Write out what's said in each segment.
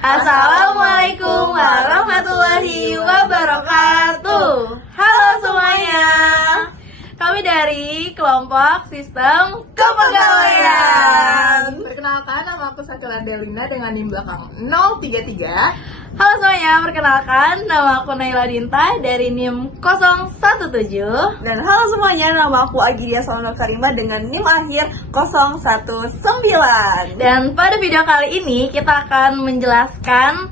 Assalamualaikum warahmatullahi wabarakatuh. Halo semuanya. Kami dari kelompok Sistem Kepegawaian. Perkenalkan, nama aku Sakila Delina dengan NIM belakang 033. Halo semuanya, perkenalkan nama aku Naila Dinta dari NIM 017. Dan halo semuanya, nama aku Agidia Salma Karimah dengan NIM akhir 019. Dan pada video kali ini kita akan menjelaskan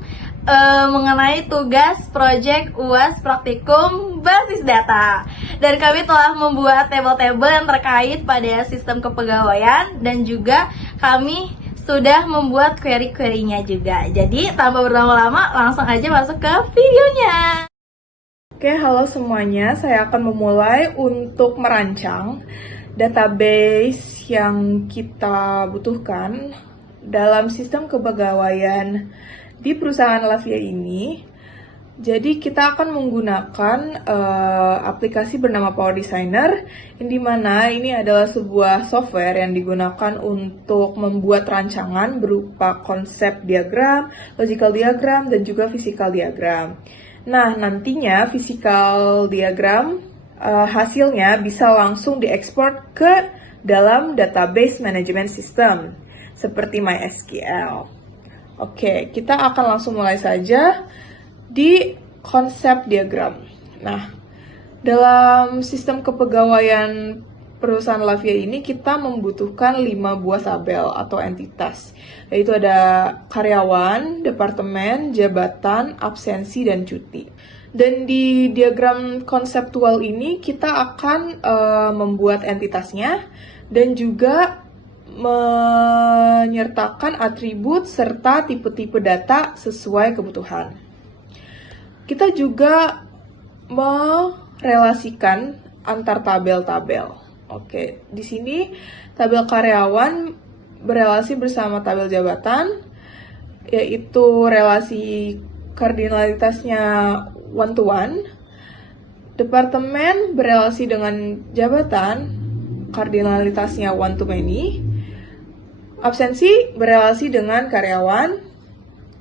mengenai tugas proyek UAS praktikum basis data. Dan kami telah membuat tabel-tabel yang terkait pada sistem kepegawaian dan juga kami sudah membuat query-query-nya juga. Jadi tanpa berlama-lama langsung aja masuk ke videonya. Oke, halo semuanya. Saya akan memulai untuk merancang database yang kita butuhkan dalam sistem kepegawaian di perusahaan Lavia ini. Jadi kita akan menggunakan aplikasi bernama Power Designer, yang dimana ini adalah sebuah software yang digunakan untuk membuat rancangan berupa konsep diagram, logical diagram, dan juga physical diagram. Nah, nantinya physical diagram hasilnya bisa langsung diekspor ke dalam database management system seperti MySQL. Oke, kita akan langsung mulai saja di konsep diagram. Nah, dalam sistem kepegawaian perusahaan Lavia ini kita membutuhkan 5 buah tabel atau entitas, yaitu ada karyawan, departemen, jabatan, absensi, dan cuti. Dan di diagram konseptual ini kita akan membuat entitasnya dan juga menyertakan atribut serta tipe-tipe data sesuai kebutuhan. Kita juga merelasikan antar tabel-tabel. Oke, di sini tabel karyawan berelasi bersama tabel jabatan, yaitu relasi kardinalitasnya one to one. Departemen berelasi dengan jabatan, kardinalitasnya one to many. Absensi berelasi dengan karyawan,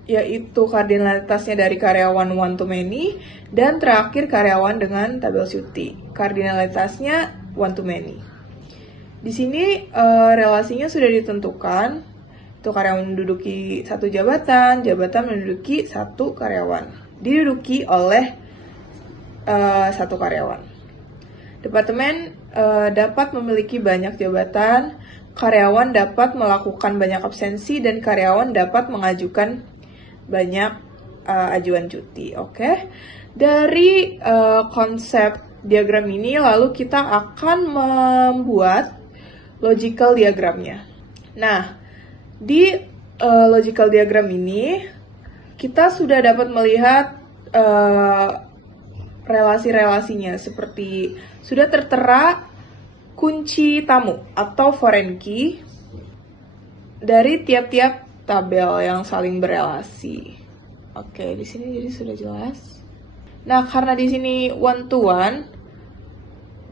yaitu kardinalitasnya dari karyawan one to many, dan terakhir karyawan dengan tabel cuti, kardinalitasnya one to many. Di sini relasinya sudah ditentukan, itu karyawan menduduki satu jabatan, jabatan menduduki satu karyawan, diduduki oleh satu karyawan. Departemen dapat memiliki banyak jabatan, karyawan dapat melakukan banyak absensi, dan karyawan dapat mengajukan banyak ajuan cuti. Oke, dari konsep diagram ini lalu kita akan membuat logical diagramnya. Nah, di logical diagram ini kita sudah dapat melihat relasi-relasinya, seperti sudah tertera kunci tamu atau foreign key dari tiap-tiap tabel yang saling berelasi. Oke, di sini jadi sudah jelas. Nah, karena di sini one to one,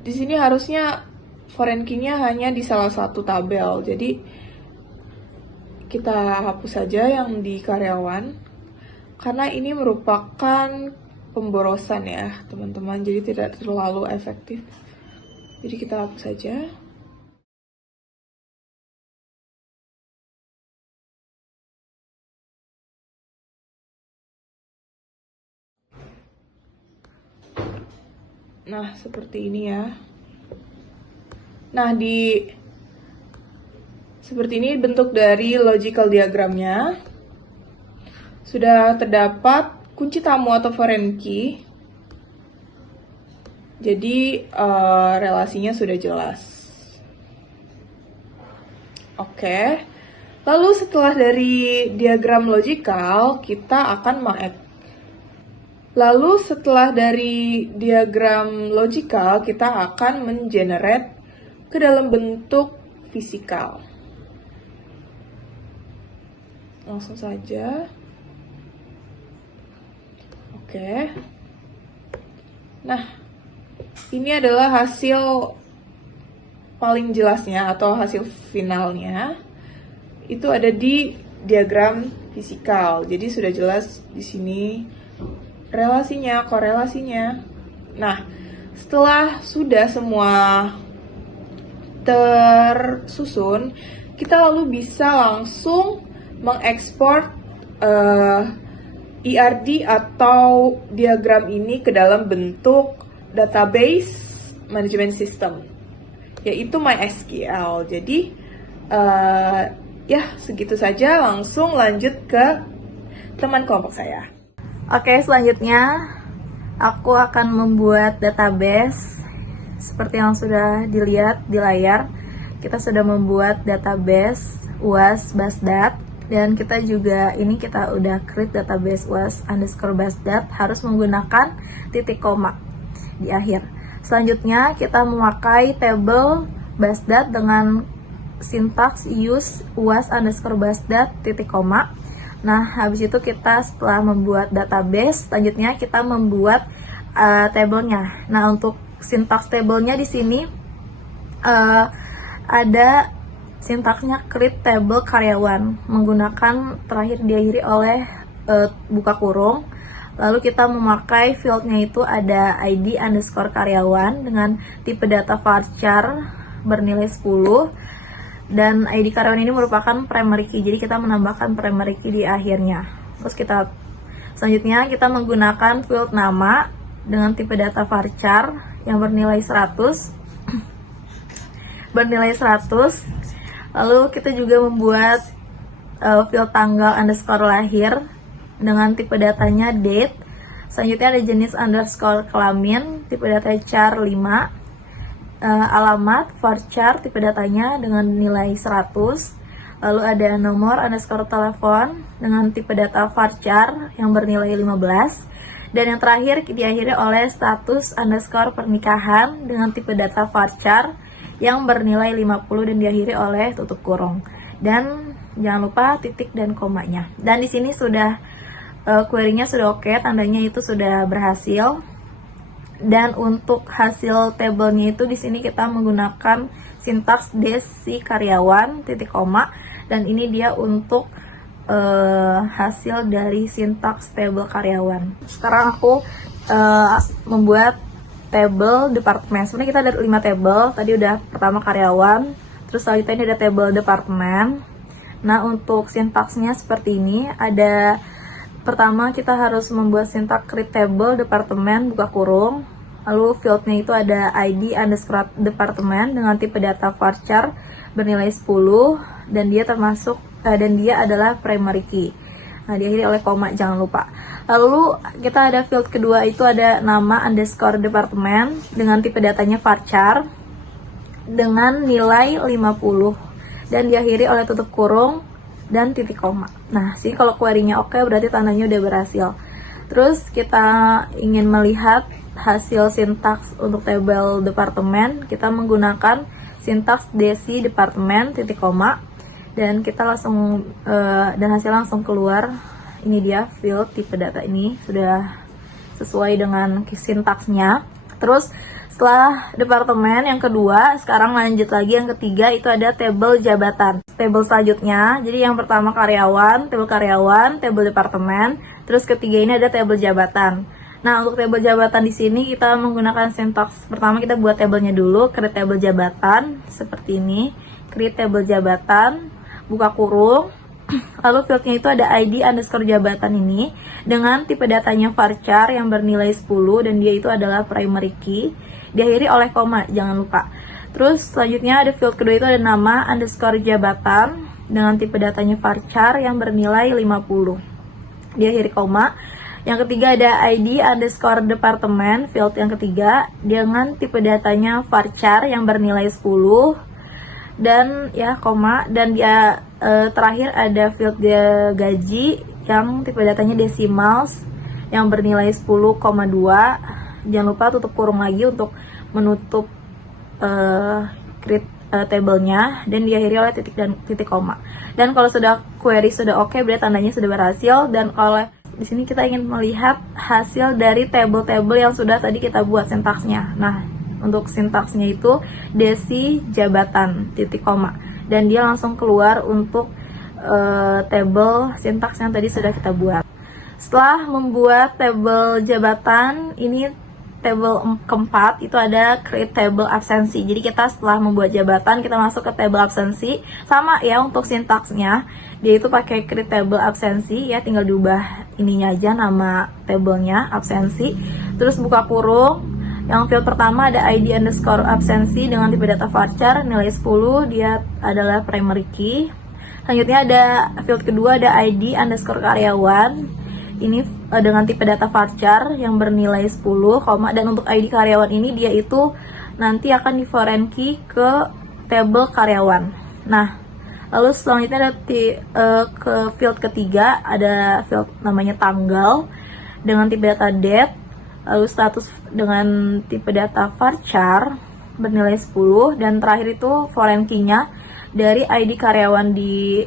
di sini harusnya foreign key-nya hanya di salah satu tabel. Jadi kita hapus saja yang di karyawan karena ini merupakan pemborosan ya, teman-teman. Jadi tidak terlalu efektif. Jadi kita hapus saja. Nah, seperti ini ya. Nah, seperti ini bentuk dari logical diagramnya. Sudah terdapat kunci tamu atau foreign key. Jadi relasinya sudah jelas. Oke. Lalu setelah dari diagram logical, kita akan Lalu setelah dari diagram logical, kita akan mengenerate ke dalam bentuk fisikal. Langsung saja. Oke. Nah, ini adalah hasil paling jelasnya atau hasil finalnya. Itu ada di diagram fisikal. Jadi sudah jelas di sini relasinya, korelasinya. Nah, setelah sudah semua tersusun, kita lalu bisa langsung mengekspor ERD atau diagram ini ke dalam bentuk database management system, yaitu MySQL. Jadi ya segitu saja, langsung lanjut ke teman kelompok saya. Oke, selanjutnya aku akan membuat database seperti yang sudah dilihat di layar. Kita sudah membuat database UAS Basdat, dan kita juga kita udah create database UAS_Basdat harus menggunakan titik koma di akhir. Selanjutnya kita memakai table Basdat dengan sintaks use UAS_Basdat titik koma. Nah, habis itu kita setelah membuat database, selanjutnya kita membuat tabelnya. Nah, untuk sintaks tabelnya di sini ada sintaksnya create table karyawan, menggunakan terakhir diakhiri oleh buka kurung. Lalu kita memakai fieldnya itu ada ID_karyawan dengan tipe data varchar bernilai 10. Dan ID karyawan ini merupakan primary key, jadi kita menambahkan primary key di akhirnya. Terus selanjutnya kita menggunakan field nama dengan tipe data varchar yang bernilai 100. Lalu kita juga membuat field tanggal underscore lahir dengan tipe datanya date. Selanjutnya ada jenis underscore kelamin, tipe data char 5. Alamat varchar tipe datanya dengan nilai 100. Lalu ada nomor underscore telepon dengan tipe data varchar yang bernilai 15. Dan yang terakhir diakhiri oleh status underscore pernikahan dengan tipe data varchar yang bernilai 50 dan diakhiri oleh tutup kurung. Dan jangan lupa titik dan komanya. Dan di sini sudah query-nya sudah oke, tandanya itu sudah berhasil. Dan untuk hasil tabelnya itu di sini kita menggunakan sintaks desi karyawan titik koma, dan ini dia untuk hasil dari sintaks tabel karyawan. Sekarang aku membuat tabel departemen. Sebenarnya kita ada 5 tabel. Tadi udah pertama karyawan, terus selanjutnya ini ada tabel departemen. Nah, untuk sintaksnya seperti ini. Ada pertama kita harus membuat sintaks create table departemen buka kurung. Lalu fieldnya itu ada ID_departemen dengan tipe data varchar bernilai 10, dan dia adalah primary key. Nah, diakhiri oleh koma, jangan lupa. Lalu kita ada field kedua itu ada nama underscore departemen dengan tipe datanya varchar dengan nilai 50 dan diakhiri oleh tutup kurung dan titik koma. Nah, sih kalau query-nya oke, berarti tandanya udah berhasil. Terus kita ingin melihat hasil sintaks untuk tabel departemen, kita menggunakan sintaks desi departemen titik koma, dan kita langsung dan hasil langsung keluar. Ini dia field tipe data ini sudah sesuai dengan sintaksnya. Terus setelah departemen yang kedua, sekarang lanjut lagi yang ketiga, itu ada tabel jabatan. Tabel selanjutnya, jadi yang pertama karyawan, tabel departemen, terus ketiga ini ada tabel jabatan. Nah, untuk tabel jabatan di sini kita menggunakan sintaks. Pertama kita buat tabelnya dulu, create tabel jabatan seperti ini. Create tabel jabatan, buka kurung. Lalu fieldnya itu ada ID_jabatan ini dengan tipe datanya varchar yang bernilai 10 dan dia itu adalah primary key. Diakhiri oleh koma, jangan lupa. Terus selanjutnya ada field kedua itu ada nama underscore jabatan dengan tipe datanya varchar yang bernilai 50. Diakhiri koma. Yang ketiga ada ID_departemen, field yang ketiga dengan tipe datanya varchar yang bernilai 10 dan ya koma, dan dia terakhir ada field gaji yang tipe datanya decimals yang bernilai 10,2. Jangan lupa tutup kurung lagi untuk menutup create tabelnya, dan diakhiri oleh titik koma. Dan kalau sudah query sudah oke, berarti tandanya sudah berhasil. Dan kalau di sini kita ingin melihat hasil dari tabel-tabel yang sudah tadi kita buat sintaksnya. Nah, untuk sintaksnya itu desi jabatan titik koma, dan dia langsung keluar untuk tabel sintaks yang tadi sudah kita buat. Setelah membuat tabel jabatan, ini tabel keempat itu ada create table absensi. Jadi kita setelah membuat jabatan, kita masuk ke table absensi. Sama ya untuk sintaksnya, dia itu pakai create table absensi ya, tinggal diubah ininya aja, nama tabelnya absensi. Terus buka kurung. Yang field pertama ada ID underscore absensi dengan tipe data varchar nilai 10, dia adalah primary key. Selanjutnya ada field kedua ada ID underscore karyawan. Ini dengan tipe data varchar yang bernilai 10, dan untuk ID karyawan ini dia itu nanti akan di foreign key ke table karyawan. Nah, lalu selanjutnya ada ke field ketiga ada field namanya tanggal dengan tipe data date. Lalu status dengan tipe data varchar bernilai 10, dan terakhir itu foreign key-nya dari ID karyawan di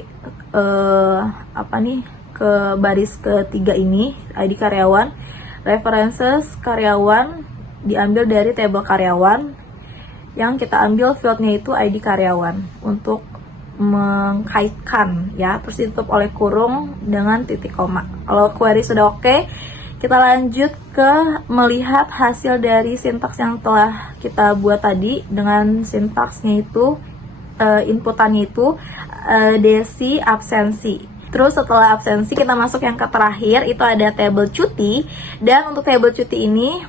ke baris ketiga ini, ID karyawan, references karyawan diambil dari table karyawan, yang kita ambil fieldnya itu ID karyawan untuk mengkaitkan ya, terus ditutup oleh kurung dengan titik koma. Kalau query sudah oke, kita lanjut ke melihat hasil dari sintaks yang telah kita buat tadi dengan sintaksnya itu inputannya itu desi absensi. Terus setelah absensi kita masuk yang ke terakhir, itu ada tabel cuti. Dan untuk tabel cuti ini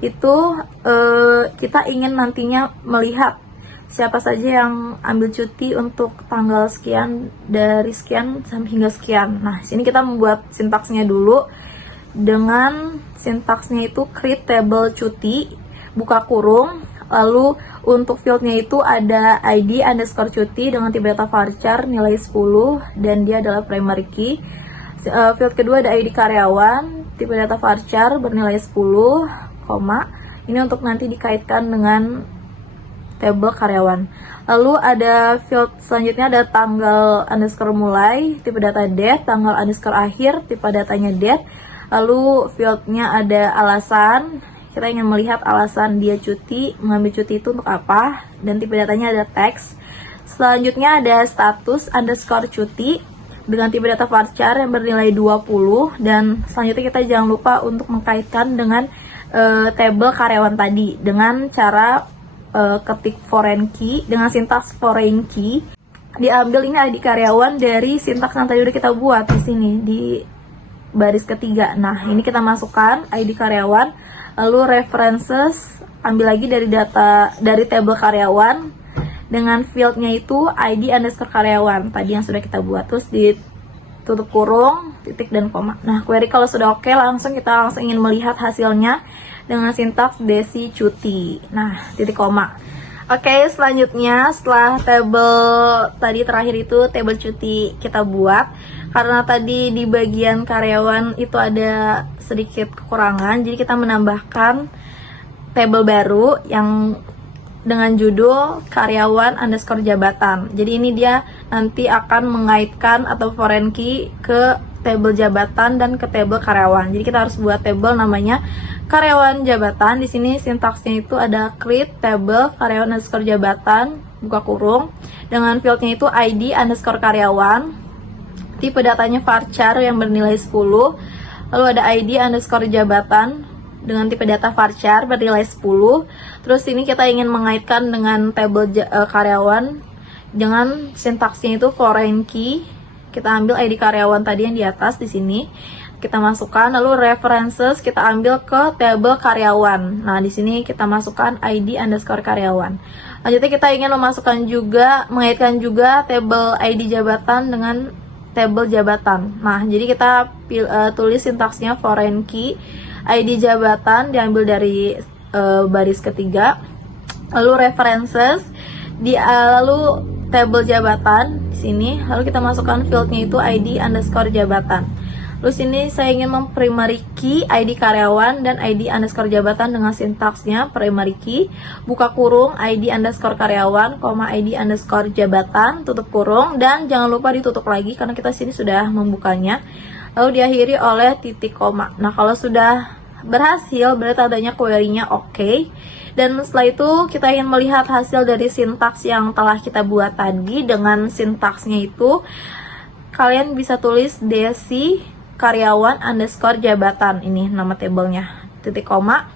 itu kita ingin nantinya melihat siapa saja yang ambil cuti untuk tanggal sekian, dari sekian sampai hingga sekian. Nah, sini kita membuat sintaksnya dulu. Dengan sintaksnya itu create table cuti, buka kurung, lalu untuk fieldnya itu ada ID underscore cuti dengan tipe data varchar nilai 10, dan dia adalah primary key. Field kedua ada ID karyawan, tipe data varchar bernilai 10, ini untuk nanti dikaitkan dengan table karyawan. Lalu ada field selanjutnya ada tanggal underscore mulai, tipe data date, tanggal underscore akhir, tipe datanya date. Lalu fieldnya ada alasan, kita ingin melihat alasan dia cuti, mengambil cuti itu untuk apa, dan tipe datanya ada teks. Selanjutnya ada status underscore cuti dengan tipe data varchar yang bernilai 20, dan selanjutnya kita jangan lupa untuk mengkaitkan dengan table karyawan tadi dengan cara ketik foreign key dengan sintaks foreign key. Diambil ini ID karyawan dari sintaks yang tadi udah kita buat di sini di baris ketiga. Nah, ini kita masukkan ID karyawan, lalu references ambil lagi dari data dari table karyawan dengan fieldnya itu ID underscore karyawan tadi yang sudah kita buat, terus ditutup kurung, titik dan koma. Nah, query kalau sudah oke, kita langsung ingin melihat hasilnya dengan sintaks desi cuti. Nah, titik koma. Oke, selanjutnya setelah table tadi terakhir itu table cuti kita buat, karena tadi di bagian karyawan itu ada sedikit kekurangan, jadi kita menambahkan table baru yang dengan judul karyawan underscore jabatan. Jadi ini dia nanti akan mengaitkan atau foreign key ke table jabatan dan ke table karyawan. Jadi kita harus buat table namanya karyawan jabatan. Di sini sintaksnya itu ada create table karyawan underscore jabatan, buka kurung, dengan fieldnya itu ID underscore karyawan, tipe datanya varchar yang bernilai 10, lalu ada ID underscore jabatan dengan tipe data varchar bernilai 10. Terus ini kita ingin mengaitkan dengan table karyawan dengan sintaksnya itu foreign key. Kita ambil ID karyawan tadi yang di atas di sini, kita masukkan, lalu references kita ambil ke table karyawan. Nah, di sini kita masukkan ID underscore karyawan. Lanjutnya kita ingin memasukkan juga, mengaitkan juga table ID jabatan dengan table jabatan. Nah, jadi kita tulis sintaksnya foreign key, ID jabatan diambil dari baris ketiga, lalu references, lalu table jabatan di sini, lalu kita masukkan fieldnya itu ID underscore jabatan. Lalu sini saya ingin memprimary key ID karyawan dan ID underscore jabatan dengan sintaksnya primary key, buka kurung ID underscore karyawan, ID underscore jabatan, tutup kurung, dan jangan lupa ditutup lagi karena kita sini sudah membukanya. Lalu diakhiri oleh titik koma. Nah, kalau sudah berhasil berarti adanya query-nya oke. Dan setelah itu kita ingin melihat hasil dari sintaks yang telah kita buat tadi dengan sintaksnya itu kalian bisa tulis Desi karyawan underscore jabatan, ini nama tabelnya, titik koma,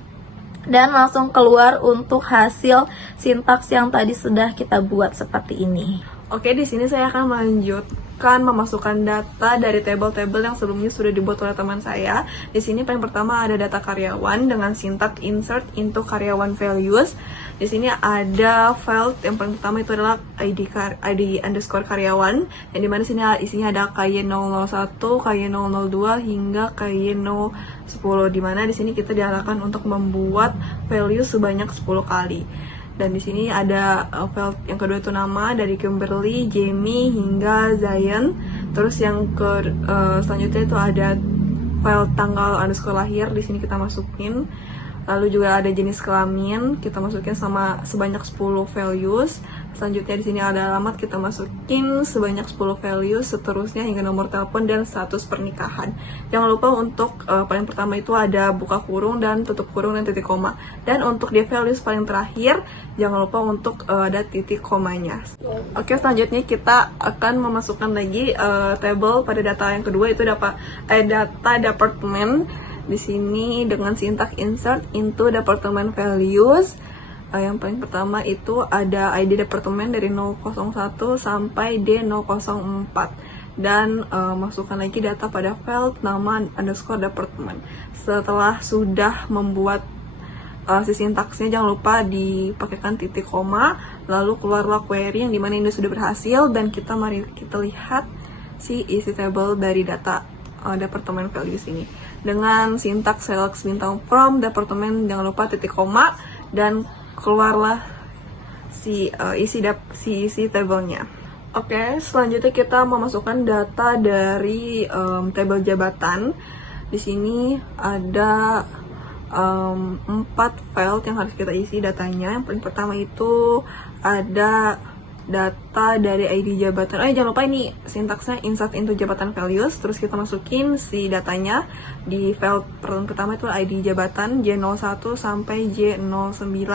dan langsung keluar untuk hasil sintaks yang tadi sudah kita buat seperti ini. Oke, di sini saya akan melanjutkan memasukkan data dari tabel-tabel yang sebelumnya sudah dibuat oleh teman saya. Di sini paling pertama ada data karyawan dengan sintaks insert into karyawan values. Di sini ada file yang paling pertama itu adalah ID underscore karyawan, yang dimana sini isinya ada KY001, KY002 hingga KY010, dimana di sini kita diarahkan untuk membuat value sebanyak 10 kali. Dan di sini ada file yang kedua itu nama dari Kimberly, Jamie hingga Zion. Terus yang selanjutnya itu ada file tanggal underscore lahir, di sini kita masukin. Lalu juga ada jenis kelamin, kita masukin sama sebanyak 10 values. Selanjutnya di sini ada alamat, kita masukin sebanyak 10 values, seterusnya hingga nomor telepon dan status pernikahan. Jangan lupa untuk paling pertama itu ada buka kurung dan tutup kurung dan titik koma. Dan untuk di values paling terakhir, jangan lupa untuk ada titik komanya. Oke, selanjutnya kita akan memasukkan lagi table pada data yang kedua, itu data department. Di sini dengan sintaks insert into department values. Yang paling pertama itu ada ID departemen dari 001 sampai D004, dan masukkan lagi data pada field nama underscore departemen. Setelah sudah membuat si sintaksnya, jangan lupa dipakaikan titik koma, lalu keluarlah query yang dimana ini sudah berhasil, dan mari kita lihat si isi table dari data departemen values ini dengan sintaks select bintang from departemen, jangan lupa titik koma, dan keluarlah si isi tabelnya. Oke, selanjutnya kita memasukkan data dari tabel jabatan. Di sini ada 4 file yang harus kita isi datanya. Yang paling pertama itu ada data dari ID jabatan. Jangan lupa ini sintaksnya insert into jabatan values. Terus kita masukin si datanya di file pertama itu ID jabatan J01 sampai J09.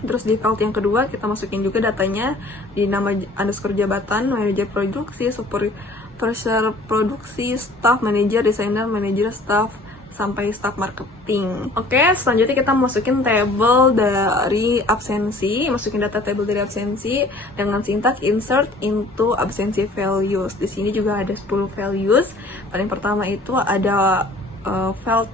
Terus di file yang kedua kita masukin juga datanya di nama underscore jabatan, manajer produksi, supervisor produksi, staff manager, desainer, manager, staff, sampai staff marketing. Oke, selanjutnya kita masukin table dari absensi, masukin data table dari absensi dengan sintaks insert into absensi values. Di sini juga ada 10 values. Paling pertama itu ada file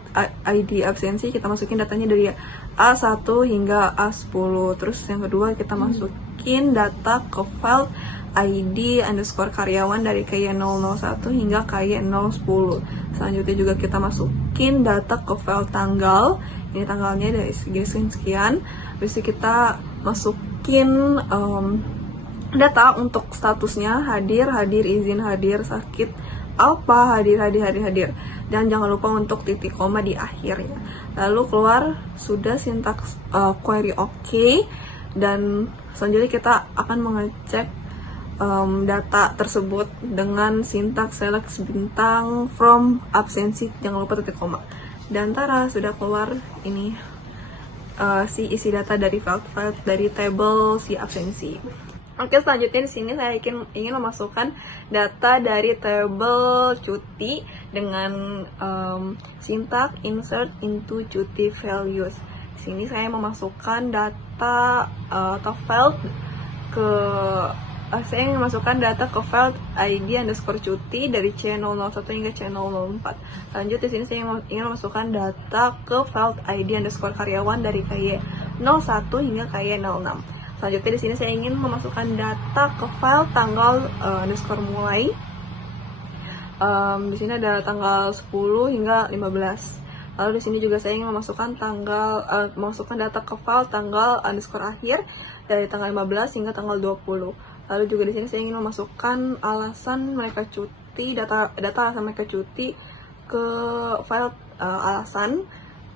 ID absensi, kita masukin datanya dari A1 hingga A10. Terus yang kedua kita masukin data ke file ID underscore karyawan dari KY001 hingga KY010. Selanjutnya juga kita masukin data ke file tanggal. Ini tanggalnya dari sekian. Habis itu kita masukin data untuk statusnya hadir, izin hadir, sakit, apa, hadir. Dan jangan lupa untuk titik koma di akhir ya. Lalu keluar sudah sintaks query OK. Dan selanjutnya kita akan mengecek data tersebut dengan sintaks select bintang from absensi, jangan lupa titik koma. Dan tara, sudah keluar ini si isi data dari file dari table si absensi. Oke, selanjutnya di sini saya ingin memasukkan data dari table cuti dengan sintaks insert into cuti values. Di sini saya memasukkan data atau file saya ingin memasukkan data ke file ID underscore cuti dari C001 hingga C004. Lanjut, di sini saya ingin memasukkan data ke file ID underscore karyawan dari KY01 hingga KY06. Selanjutnya di sini saya ingin memasukkan data ke file tanggal underscore mulai. Di sini ada tanggal 10 hingga 15. Lalu di sini juga saya ingin memasukkan memasukkan data ke file tanggal underscore akhir dari tanggal 15 hingga tanggal 20. Lalu juga di sini saya ingin memasukkan alasan mereka cuti, data alasan mereka cuti ke file alasan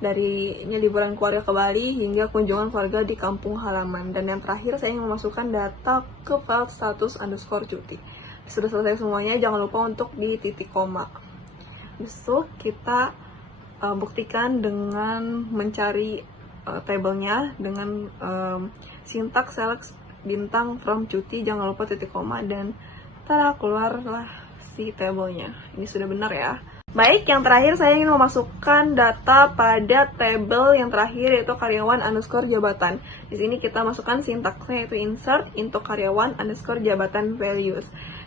dari liburan keluarga ke Bali hingga kunjungan keluarga di kampung halaman. Dan yang terakhir saya ingin memasukkan data ke file status underscore cuti. Sudah selesai semuanya, jangan lupa untuk di titik koma. Besok kita buktikan dengan mencari tabelnya dengan sintaks select bintang from cuti, jangan lupa titik koma, dan tada, keluarlah si tabelnya. Ini sudah benar ya. Baik, yang terakhir saya ingin memasukkan data pada tabel yang terakhir yaitu karyawan underscore jabatan. Di sini kita masukkan sintaksnya yaitu insert into karyawan underscore jabatan values.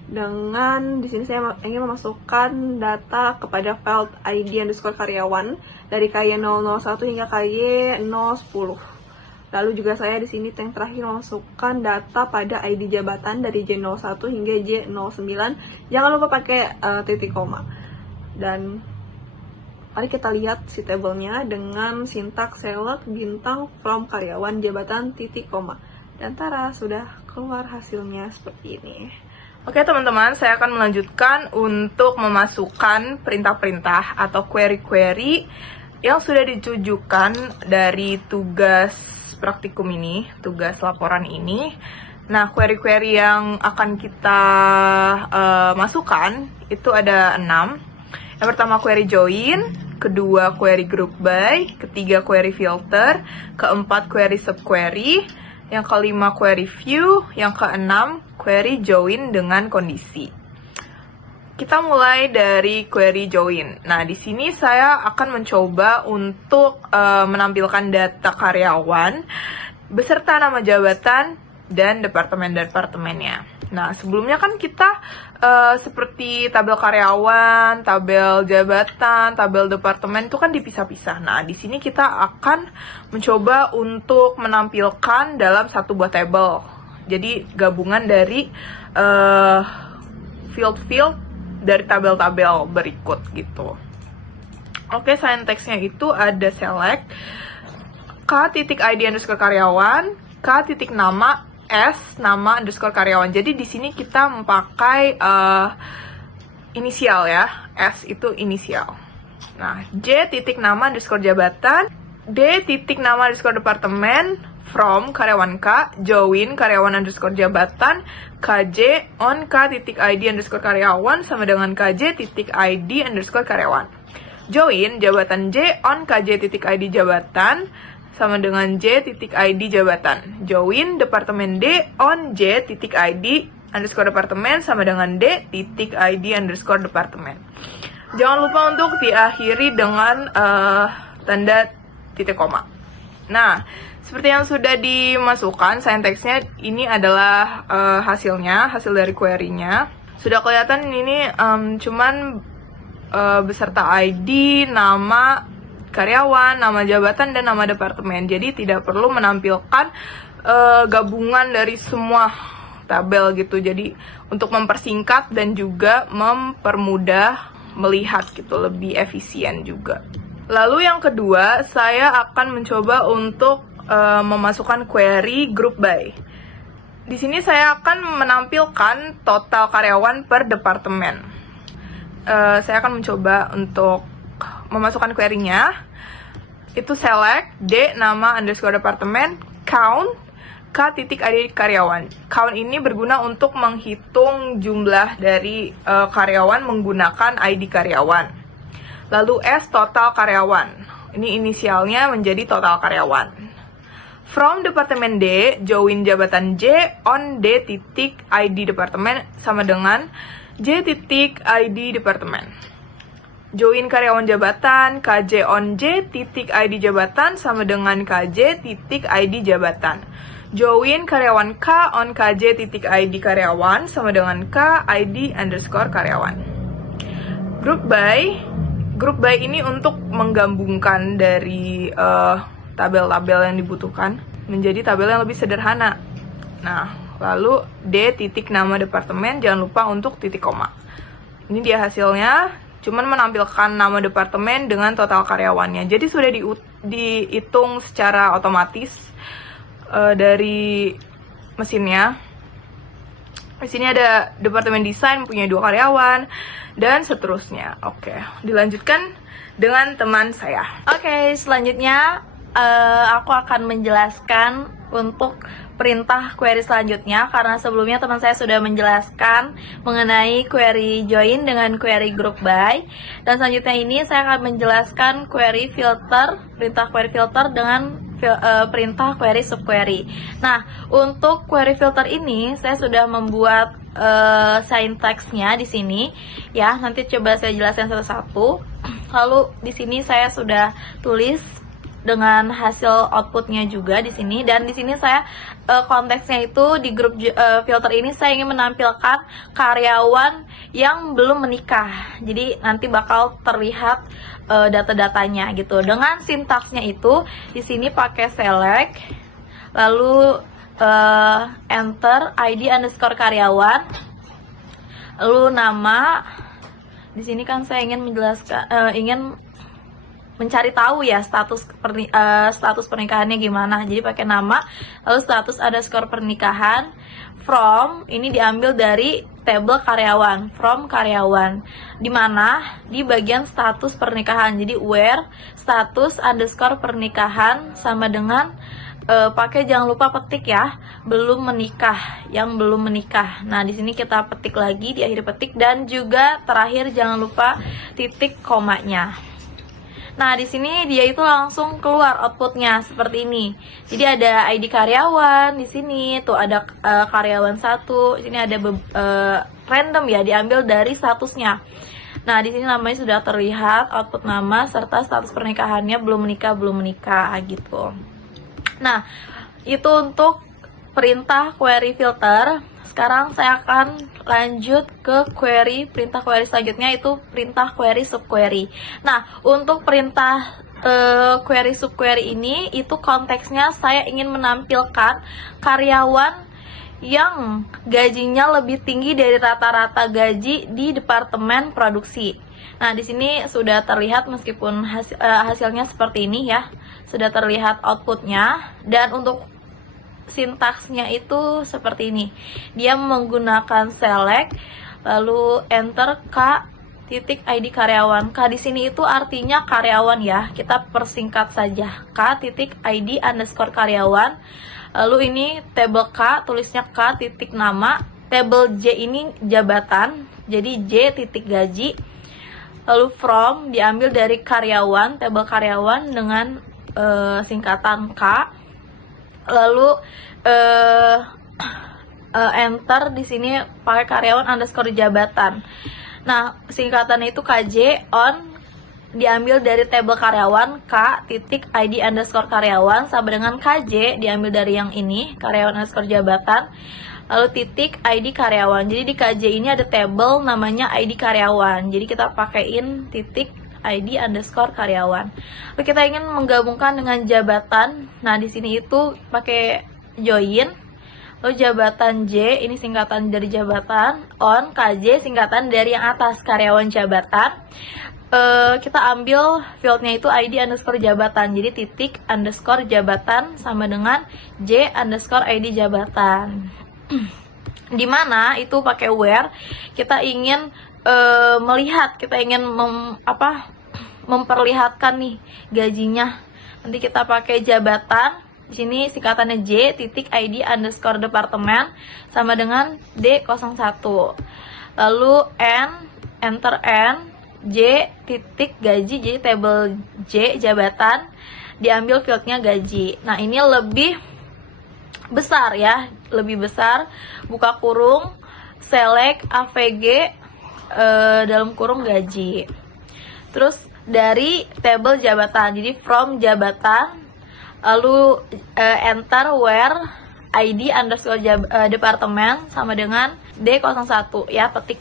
Dengan di sini saya ingin memasukkan data kepada field ID underscore karyawan dari KY 001 hingga KY 010. Lalu juga saya di sini yang terakhir memasukkan data pada ID jabatan dari J01 hingga J09. Jangan lupa pakai titik koma. Dan mari kita lihat si tabelnya dengan sintaks select bintang from karyawan jabatan titik koma. Dan tara, sudah keluar hasilnya seperti ini. Oke teman-teman, saya akan melanjutkan untuk memasukkan perintah-perintah atau query-query yang sudah ditujukan dari tugas praktikum ini, tugas laporan ini. Nah, query-query yang akan kita masukkan itu ada 6. Yang pertama query join, kedua query group by, ketiga query filter, keempat query subquery, yang kelima query view, yang keenam query join dengan kondisi. Kita mulai dari query join. Nah, di sini saya akan mencoba untuk menampilkan data karyawan beserta nama jabatan dan departemen-departemennya. Nah, sebelumnya kan kita seperti tabel karyawan, tabel jabatan, tabel departemen itu kan dipisah-pisah. Nah, di sini kita akan mencoba untuk menampilkan dalam satu buah tabel. Jadi gabungan dari field-field dari tabel-tabel berikut gitu. Oke, syntaxnya itu ada select k.id underscore karyawan, k.nama S nama underscore karyawan. Jadi di sini kita memakai inisial ya. S itu inisial. Nah, J titik nama underscore jabatan, D titik nama underscore departemen, from karyawan K, join karyawan underscore jabatan, KJ on K titik ID underscore karyawan sama dengan KJ titik ID underscore karyawan. Join jabatan J on KJ titik ID jabatan sama dengan J titik ID jabatan. Join departemen D on J titik ID underscore departemen sama dengan D titik ID underscore departemen. Jangan lupa untuk diakhiri dengan tanda titik koma. Nah, seperti yang sudah dimasukkan syntaxnya, ini adalah hasilnya, hasil dari query-nya. Sudah kelihatan ini cuman beserta ID, nama karyawan, nama jabatan, dan nama departemen. Jadi tidak perlu menampilkan gabungan dari semua tabel gitu. Jadi untuk mempersingkat dan juga mempermudah melihat gitu, lebih efisien juga. Lalu yang kedua, saya akan mencoba untuk memasukkan query group by. Di sini saya akan menampilkan total karyawan per departemen. Saya akan mencoba untuk memasukkan query-nya. Itu select D nama underscore departemen, count K titik ID karyawan. Count ini berguna untuk menghitung jumlah dari karyawan menggunakan ID karyawan. Lalu S total karyawan. Ini inisialnya menjadi total karyawan. From departemen D, join jabatan J on D titik ID departemen sama dengan J titik ID departemen. Join karyawan jabatan KJ on J titik ID jabatan sama dengan KJ titik ID jabatan. Join karyawan K on KJ titik ID karyawan sama dengan K ID underscore karyawan. Group by ini untuk menggabungkan dari tabel-tabel yang dibutuhkan menjadi tabel yang lebih sederhana. Nah, lalu D titik nama departemen, jangan lupa untuk titik koma. Ini dia hasilnya, cuman menampilkan nama departemen dengan total karyawannya. Jadi sudah dihitung secara otomatis dari mesinnya. Di sini ada departemen desain punya 2 karyawan dan seterusnya. Oke, dilanjutkan dengan teman saya. Oke, selanjutnya aku akan menjelaskan untuk perintah query selanjutnya, karena sebelumnya teman saya sudah menjelaskan mengenai query join dengan query group by, dan selanjutnya ini saya akan menjelaskan query filter, perintah query filter dengan perintah query subquery. Nah, untuk query filter ini saya sudah membuat sintaksnya di sini ya. Nanti coba saya jelaskan satu-satu. Lalu di sini saya sudah tulis dengan hasil outputnya juga di sini, dan di sini saya konteksnya itu di grup filter ini saya ingin menampilkan karyawan yang belum menikah. Jadi nanti bakal terlihat data-datanya gitu. Dengan sintaksnya itu di sini pakai select, lalu enter ID underscore karyawan, lalu nama. Di sini kan saya ingin menjelaskan, ingin mencari tahu ya status pernikahannya gimana. Jadi pakai nama, lalu status underscore pernikahan. From ini diambil dari tabel karyawan, from karyawan, dimana di bagian status pernikahan. Jadi where status underscore pernikahan sama dengan pakai, jangan lupa petik ya, belum menikah, yang belum menikah. Nah di sini kita petik lagi di akhir petik, dan juga terakhir jangan lupa titik komanya. Nah, di sini dia itu langsung keluar outputnya seperti ini. Jadi ada ID karyawan di sini, tuh ada karyawan 1. Sini ada random ya, diambil dari statusnya. Nah, di sini namanya sudah terlihat, output nama serta status pernikahannya belum menikah gitu. Nah, itu untuk perintah query filter. Sekarang saya akan lanjut ke perintah query selanjutnya, itu perintah query subquery. Nah, untuk perintah query subquery ini itu konteksnya saya ingin menampilkan karyawan yang gajinya lebih tinggi dari rata-rata gaji di departemen produksi. Nah, di sini sudah terlihat meskipun hasilnya seperti ini ya, sudah terlihat outputnya. Dan untuk sintaksnya itu seperti ini. Dia menggunakan select, lalu enter K titik ID karyawan. K di sini itu artinya karyawan ya. Kita persingkat saja. K titik ID underscore karyawan. Lalu ini tabel K, tulisnya K titik nama. Tabel J ini jabatan. Jadi J titik gaji. Lalu from diambil dari karyawan, tabel karyawan dengan singkatan K. Lalu enter di sini pakai karyawan underscore jabatan. Nah, singkatannya itu KJ on, diambil dari tabel karyawan K titik ID underscore karyawan sama dengan KJ diambil dari yang ini, karyawan underscore jabatan, lalu titik ID karyawan. Jadi di KJ ini ada tabel namanya ID karyawan. Jadi kita pakaiin titik ID underscore karyawan. Lalu kita ingin menggabungkan dengan jabatan. Nah, di sini itu pakai join. Lalu jabatan J ini singkatan dari jabatan, on KJ singkatan dari yang atas karyawan jabatan. Kita ambil fieldnya itu ID underscore jabatan. Jadi titik underscore jabatan sama dengan J underscore ID jabatan. Dimana itu pakai where kita ingin melihat, kita ingin memperlihatkan nih gajinya. Nanti kita pakai jabatan, di sini singkatannya J titik ID underscore departemen sama dengan D01. Lalu N, enter N, J titik gaji, jadi tabel J jabatan, diambil fieldnya gaji. Nah, ini lebih besar ya, lebih besar, buka kurung, select AVG dalam kurung gaji. Terus dari tabel jabatan, jadi from jabatan, lalu enter where ID underscore departemen sama dengan D01 ya, petik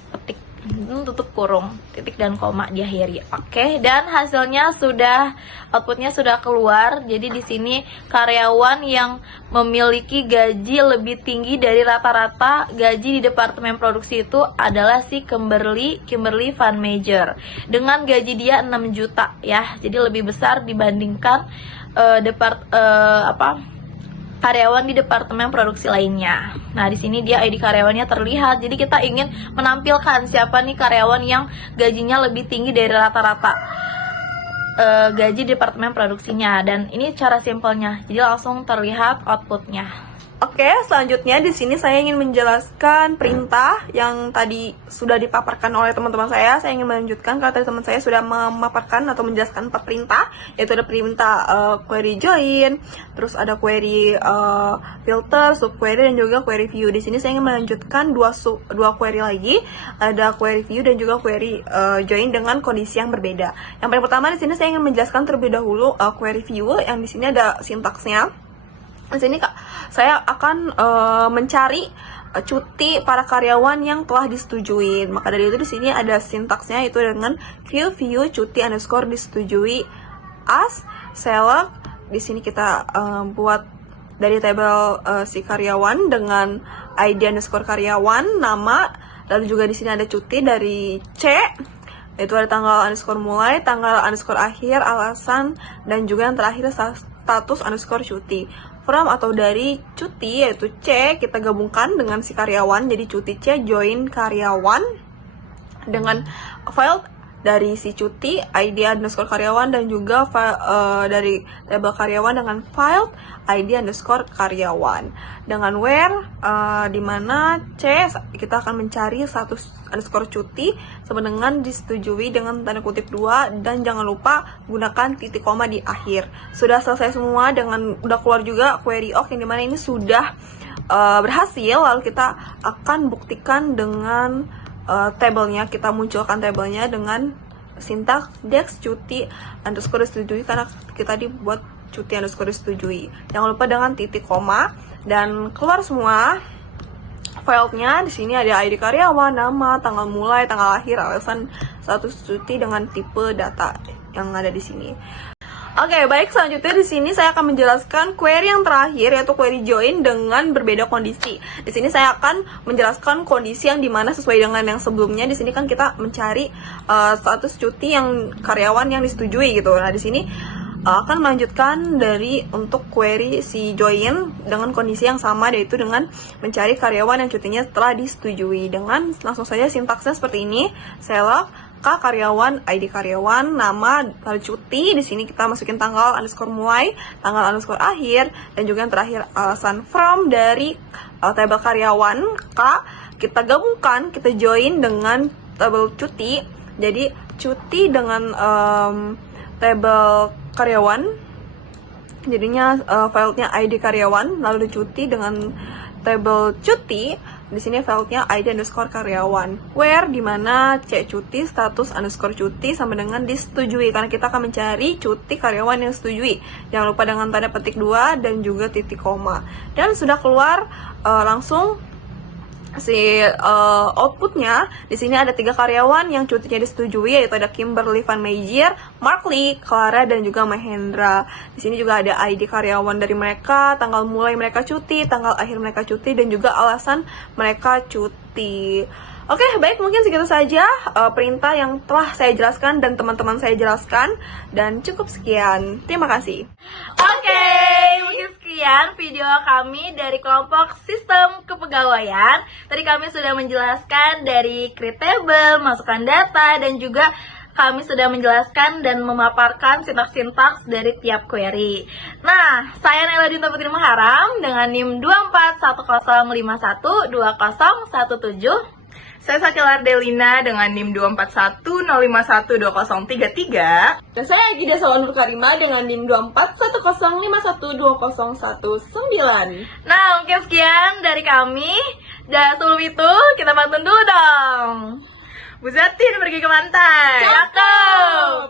tutup kurung, titik dan koma diakhiri. Oke, dan hasilnya sudah, outputnya sudah keluar. Jadi di sini karyawan yang memiliki gaji lebih tinggi dari rata-rata gaji di departemen produksi itu adalah si Kimberly Van Major dengan gaji dia 6 juta ya. Jadi lebih besar dibandingkan karyawan di departemen produksi lainnya. Nah, di sini dia ID karyawannya terlihat. Jadi kita ingin menampilkan siapa nih karyawan yang gajinya lebih tinggi dari rata-rata gaji departemen produksinya. Dan ini cara simpelnya. Jadi langsung terlihat outputnya. Oke, selanjutnya di sini saya ingin menjelaskan perintah yang tadi sudah dipaparkan oleh teman-teman saya. Saya ingin melanjutkan karena tadi teman saya sudah memaparkan atau menjelaskan 4 perintah, yaitu ada perintah query join, terus ada query filter, subquery, dan juga query view. Di sini saya ingin melanjutkan dua query lagi, ada query view dan juga query join dengan kondisi yang berbeda. Yang paling pertama di sini saya ingin menjelaskan terlebih dahulu query view, yang di sini ada sintaksnya. Di sini saya akan mencari cuti para karyawan yang telah disetujui. Maka dari itu di sini ada sintaksnya, itu dengan view cuti underscore disetujui as select. Di sini kita buat dari tabel si karyawan dengan ID underscore karyawan, nama, lalu juga di sini ada cuti dari C. Itu ada tanggal underscore mulai, tanggal underscore akhir, alasan, dan juga yang terakhir status underscore cuti. From atau dari cuti yaitu C kita gabungkan dengan si karyawan, jadi cuti C join karyawan dengan file dari si cuti ID underscore karyawan, dan juga file dari tabel karyawan dengan file ID underscore karyawan dengan where dimana C kita akan mencari status underscore cuti sama dengan disetujui dengan tanda kutip 2, dan jangan lupa gunakan titik koma di akhir. Sudah selesai semua, dengan udah keluar juga query awk yang dimana ini sudah berhasil. Lalu kita akan buktikan dengan tabelnya, kita munculkan tabelnya dengan sintaks dex cuti underscore disetujui karena kita dibuat cuti underscore disetujui. Jangan lupa dengan titik koma, dan keluar semua filenya. Di sini ada ID karyawan, nama, tanggal mulai, tanggal akhir, alasan, status cuti dengan tipe data yang ada di sini. Oke, baik, selanjutnya di sini saya akan menjelaskan query yang terakhir, yaitu query join dengan berbeda kondisi. Di sini saya akan menjelaskan kondisi yang dimana sesuai dengan yang sebelumnya. Di sini kan kita mencari status cuti yang karyawan yang disetujui gitu. Nah, di sini akan melanjutkan dari untuk query si join dengan kondisi yang sama, yaitu dengan mencari karyawan yang cutinya telah disetujui. Dengan langsung saja sintaksnya seperti ini, select karyawan, ID karyawan, nama, lalu cuti. Di sini kita masukin tanggal underscore mulai, tanggal underscore akhir, dan juga yang terakhir alasan. From dari tabel karyawan kita gabungkan, kita join dengan tabel cuti. Jadi cuti dengan tabel karyawan, jadinya filenya ID karyawan, lalu cuti dengan tabel cuti. Di sini filenya ID underscore karyawan, where dimana C cuti, status underscore cuti sama dengan disetujui karena kita akan mencari cuti karyawan yang disetujui. Jangan lupa dengan tanda petik 2 dan juga titik koma. Dan sudah keluar langsung si outputnya. Di sini ada 3 karyawan yang cutinya disetujui, yaitu ada Kimberly Van Meijер, Mark Lee, Clara, dan juga Mahendra. Di sini juga ada ID karyawan dari mereka, tanggal mulai mereka cuti, tanggal akhir mereka cuti, dan juga alasan mereka cuti. Oke, baik, mungkin segitu saja perintah yang telah saya jelaskan dan teman-teman saya jelaskan, dan cukup sekian. Terima kasih. Oke, mungkin sekian video kami dari kelompok sistem kepegawaian. Tadi kami sudah menjelaskan dari create table, masukkan data, dan juga kami sudah menjelaskan dan memaparkan sintaks-sintaks dari tiap query. Nah, saya Naila Dinta Putri Maharam dengan NIM 2410512017. Saya Sakila Delina dengan NIM 2410512033. Dan saya Gida Sawanur Karima dengan NIM 2410512019. Nah, mungkin sekian dari kami. Dan sebelum itu, kita pantun dulu dong. Bu Zatin pergi ke pantai. Cakep.